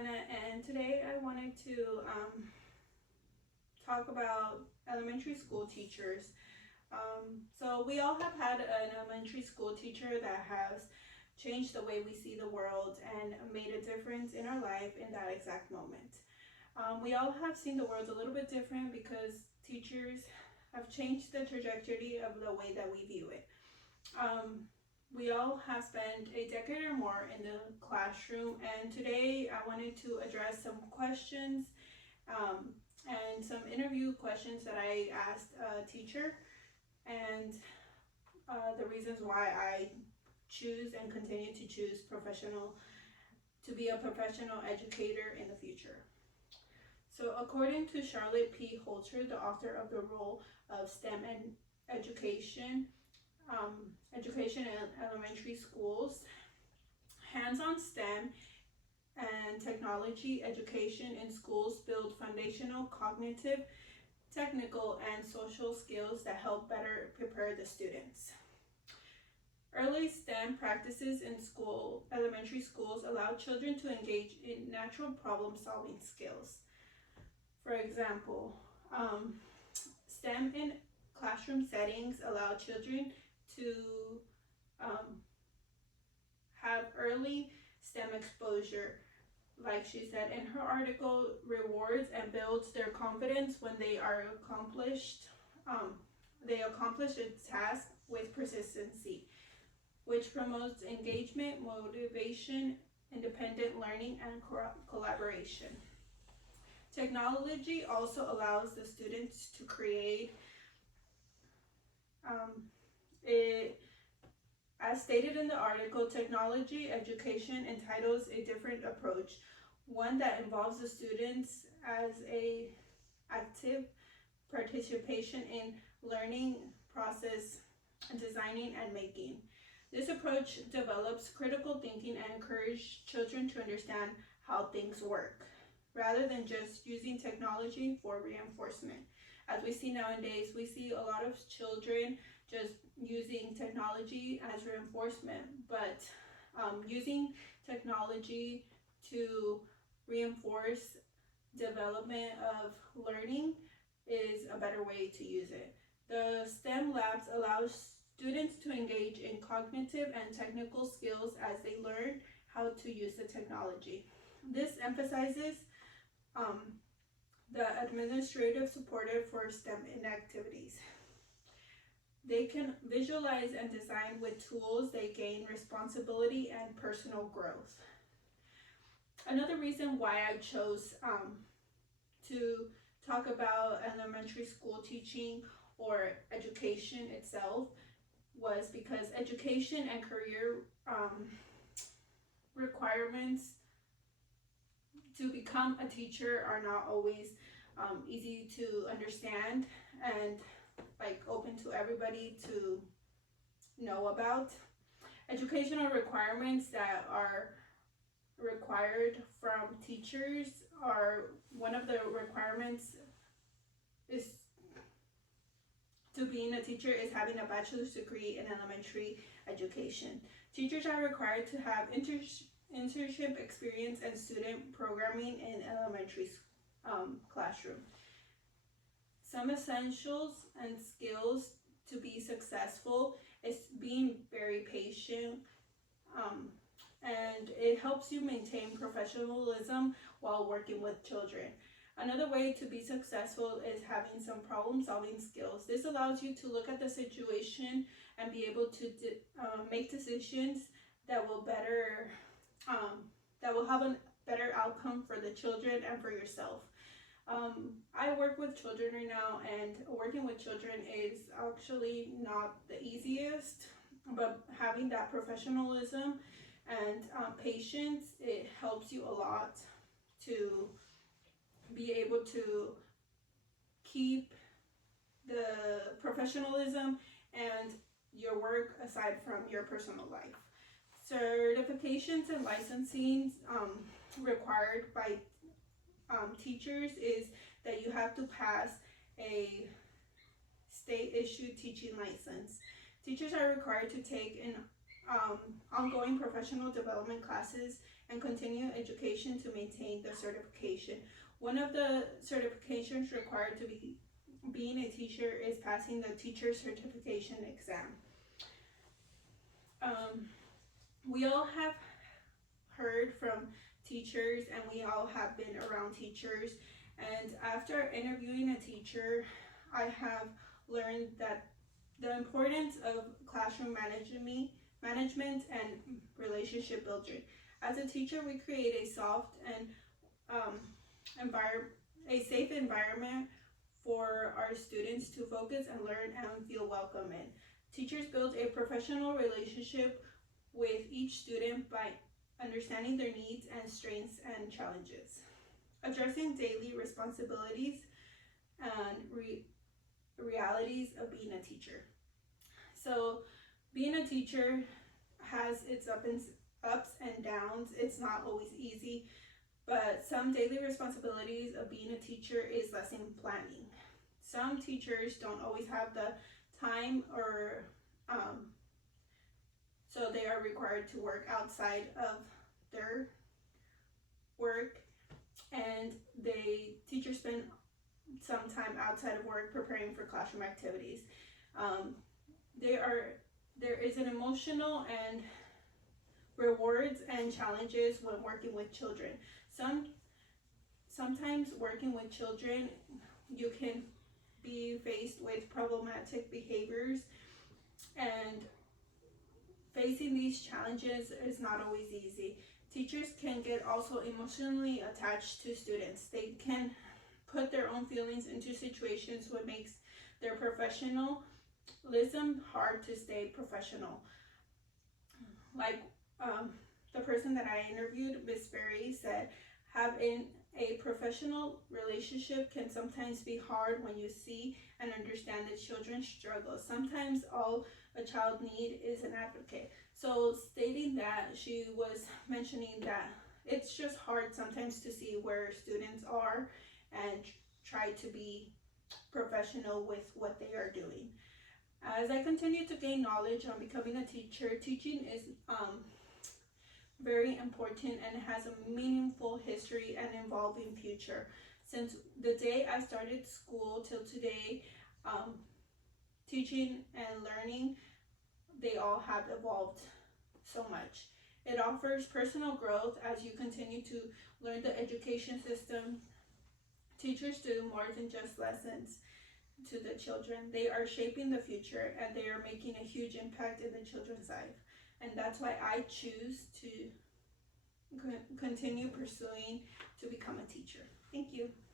Anna, and today I wanted to talk about elementary school teachers. So we all have had an elementary school teacher that has changed the way we see the world and made a difference in our life in that exact moment. We all have seen the world a little bit different because teachers have changed the trajectory of the way that we view it. We all have spent a decade or more in the classroom, and today I wanted to address some questions and some interview questions that I asked a teacher, and the reasons why I choose and continue to choose to be a professional educator in the future. So according to Charlotte P. Holter, the author of The Role of STEM and Education, Education in Elementary Schools, hands-on STEM and technology education in schools build foundational cognitive, technical, and social skills that help better prepare the students. Early STEM practices in elementary schools allow children to engage in natural problem-solving skills. For example, STEM in classroom settings allow children to have early STEM exposure. Like she said in her article, rewards and builds their confidence when they accomplish a task with persistency, which promotes engagement, motivation, independent learning, and collaboration. Technology also allows the students to create as stated in the article, technology education entitles a different approach, one that involves the students as a active participation in learning process, designing, and making. This approach develops critical thinking and encourages children to understand how things work, rather than just using technology for reinforcement. As we see nowadays, we see a lot of children just using technology as reinforcement, but using technology to reinforce development of learning is a better way to use it. The STEM labs allow students to engage in cognitive and technical skills as they learn how to use the technology. This emphasizes the administrative support for STEM activities. They can visualize and design with tools. They gain responsibility and personal growth. Another reason why I chose to talk about elementary school teaching or education itself was because education and career requirements to become a teacher are not always easy to understand and open to everybody to know about. Educational requirements that are required from teachers are one of the requirements is to being a teacher is having a bachelor's degree in elementary education. Teachers are required to have internship experience and student programming in elementary classroom. Some essentials and skills to be successful is being very patient, and it helps you maintain professionalism while working with children. Another way to be successful is having some problem-solving skills. This allows you to look at the situation and be able to make decisions that will have a better outcome for the children and for yourself. I work with children right now, and working with children is actually not the easiest, but having that professionalism and patience, it helps you a lot to be able to keep the professionalism and your work aside from your personal life. Certifications and licensing required by teachers is that you have to pass a state-issued teaching license. Teachers are required to take an ongoing professional development classes and continue education to maintain the certification. One of the certifications required to be being a teacher is passing the teacher certification exam. We all have heard from teachers, and we all have been around teachers, and after interviewing a teacher, I have learned that the importance of classroom management and relationship building. As a teacher, we create a soft and a safe environment for our students to focus and learn and feel welcome in. Teachers build a professional relationship with each student by understanding their needs and strengths and challenges, addressing daily responsibilities and realities of being a teacher. So being a teacher has its ups and downs. It's not always easy, but some daily responsibilities of being a teacher is lesson planning. Some teachers don't always have the time, or so they are required to work outside of their work, and teachers spend some time outside of work preparing for classroom activities. There is an emotional and rewards and challenges when working with children. Sometimes working with children, you can be faced with problematic behaviors, and facing these challenges is not always easy. Teachers can get also emotionally attached to students. They can put their own feelings into situations, what makes their professionalism hard to stay professional. Like the person that I interviewed, Miss Berry, said, having a professional relationship can sometimes be hard when you see and understand the children's struggles. Sometimes all a child needs is an advocate. So stating that, she was mentioning that it's just hard sometimes to see where students are and try to be professional with what they are doing. As I continue to gain knowledge on becoming a teacher, teaching is very important and has a meaningful history and evolving future. Since the day I started school till today, teaching and learning, they all have evolved so much. It offers personal growth as you continue to learn the education system. Teachers do more than just lessons to the children. They are shaping the future, and they are making a huge impact in the children's life. And that's why I choose to continue pursuing to become a teacher. Thank you.